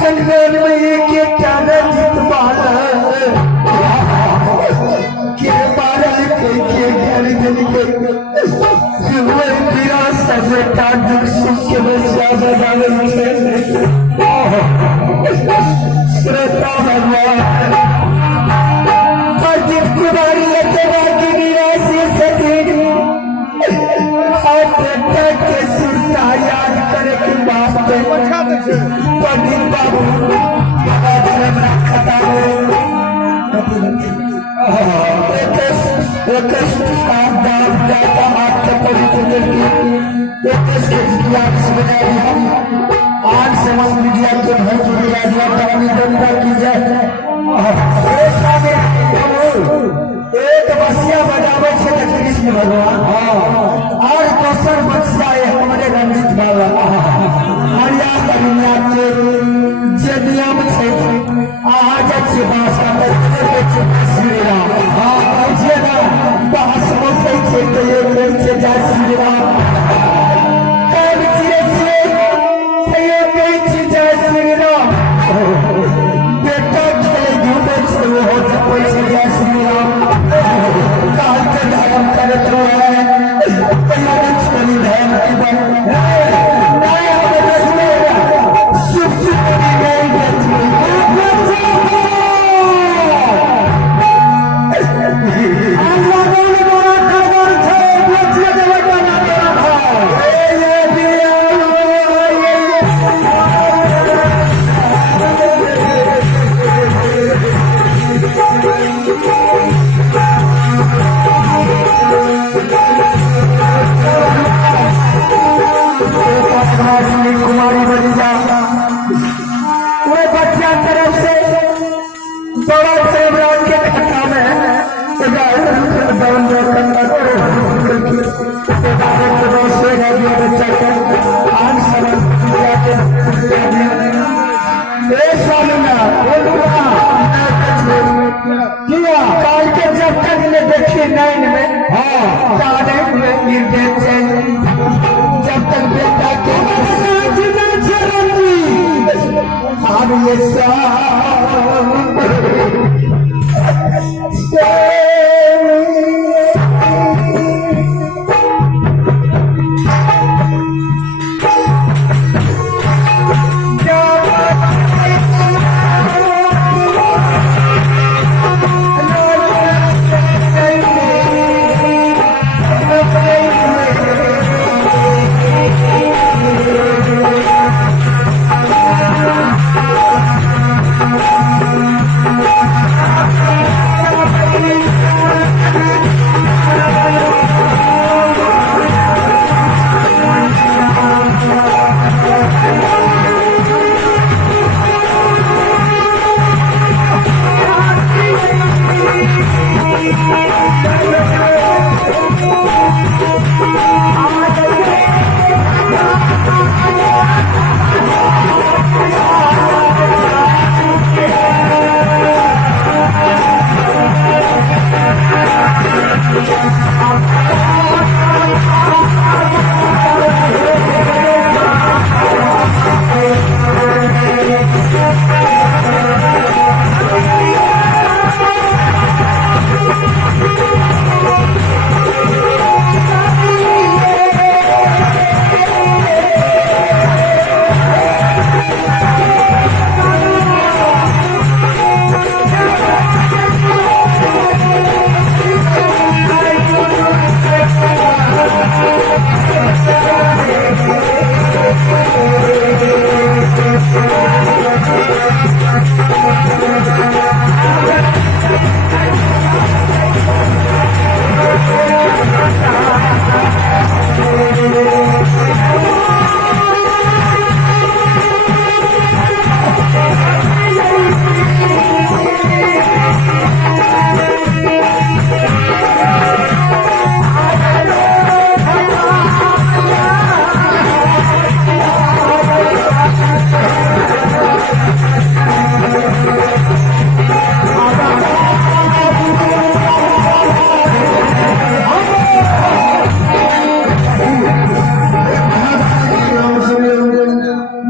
खंडन में एक टाना जितवाल के बारे के घर के हुए मेरा सब टांग सुख के बचा बजाने में श्रद्धा भगवान अजित कुमार लचवा की निराशी सतीन आप के सुरता याद करे की बात पंडित बाबू खता आज समाज मीडिया के की जाए एक बसिया बजावे छे कृष्ण भगवान और दोसर बसिया हमारे रंजित बाबा हरिया दुनिया के जे नियम छे अहाँ जे छी भाषा में श्री राम जे ना बहस होते छे तो ये कहै छे जय श्री राम कब चिरे छे तो ये कहै छे जय श्री राम बेटा खेले झूठे छे वो हो कोई छे जय श्री राम काल के धर्म करत रहे पहले छोड़ी धर्म की बन नया सुख कुमारी बनी जा वो बच्चा तरफ से बड़ा सेवराज के खत्ता में काल के जब तक ने देखी नैन में ताने में निर्देश जब तक बेटा के हम ये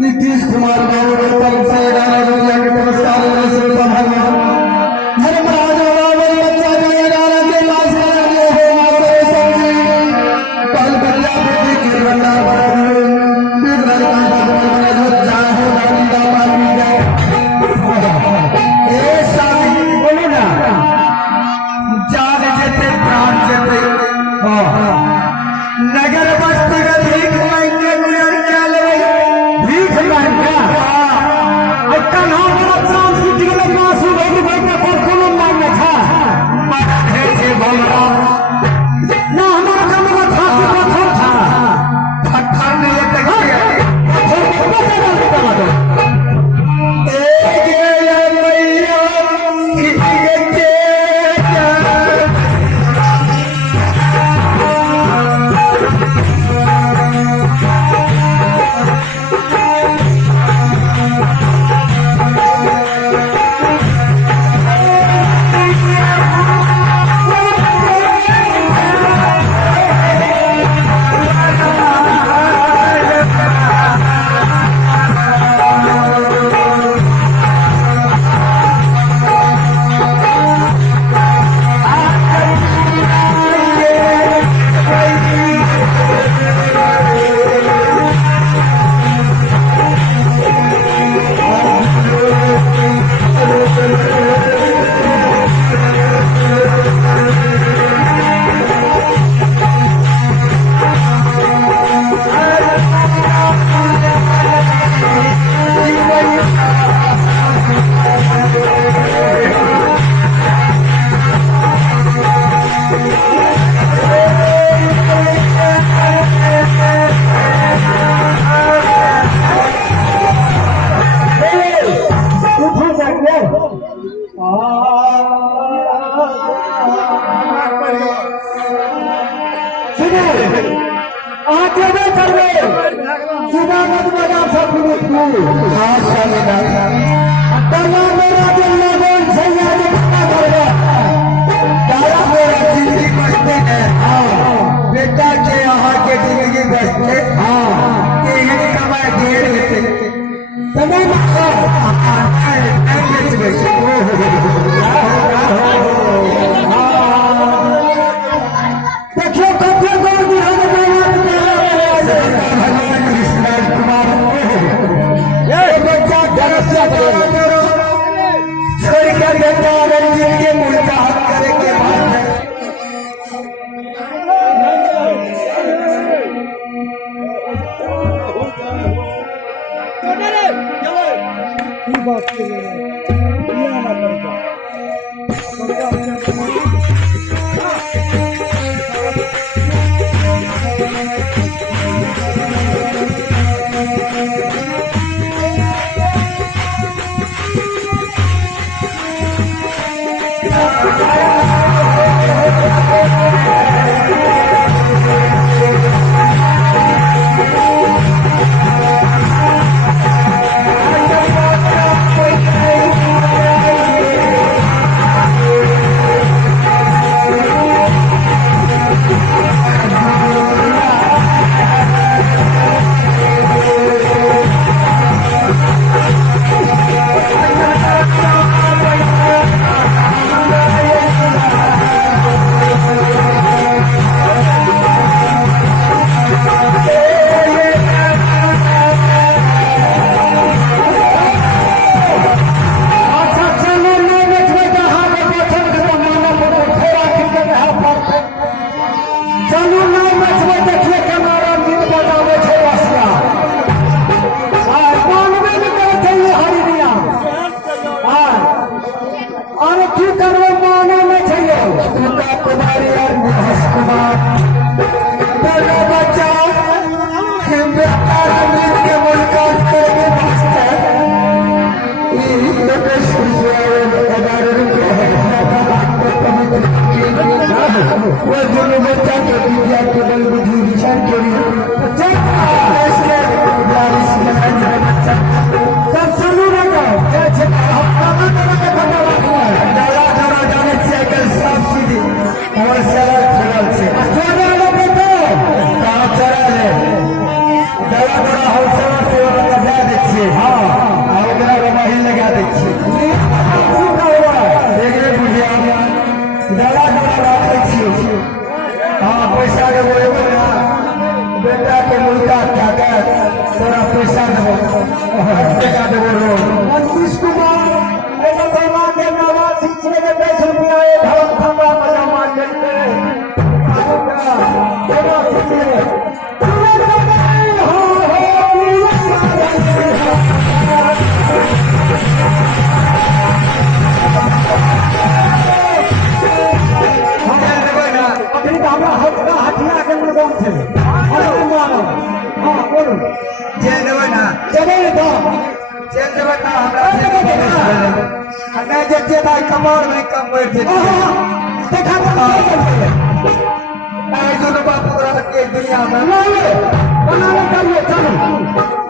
नीतीश कुमार बाबू की तरफ से देवे करवे सुबह मत बजा सब मिनट में हाँ स्वामीनाथ तला मेरा दिल लगन से याद करवा तारा मेरा जिंदगी बचते हैं हाँ बेटा के यहाँ के जिंदगी बचते हाँ ये हिंद कमाए ढेर होते तमाम देखियो कत्ते गौर बिहार भगवान कृष्ण कुमार बच्चा छोड़ के बेटा रंजीत के मूल का हक करे के बाद बात के लिए आना पड़ता कमर में कम बैठे देखा के दुनिया में बनाने चाहिए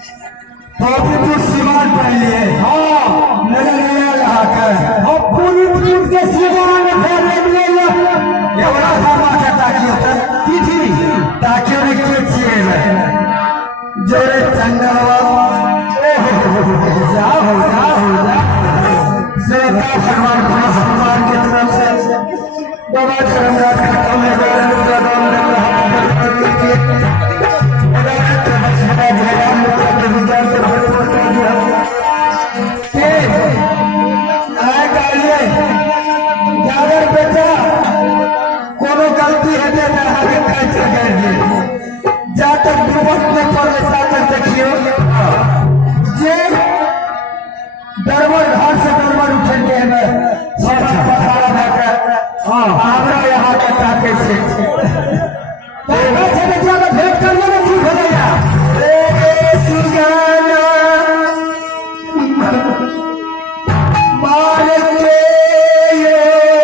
तो अभी तू सीमान पहले हाँ नजर नया लहा कर और पूरी पूरी के सीमान में फैले लिए ये बड़ा सामा का ताकि होता थी ताकि उन्हें क्यों चाहिए जोरे चंगलवा जाओ सरकार समाज की तरफ से बाबा धर्मराज खत्म है बेटा कोनो गलती है जा तक विपद में पड़े ता तक देखियो जे दरबार घर से दरबार उठल के है सब पहाड़ा भाकर हां हमरा यहां के ताके से ताका से ज्यादा भेंट करने में की भैया ए सुजाना मार के के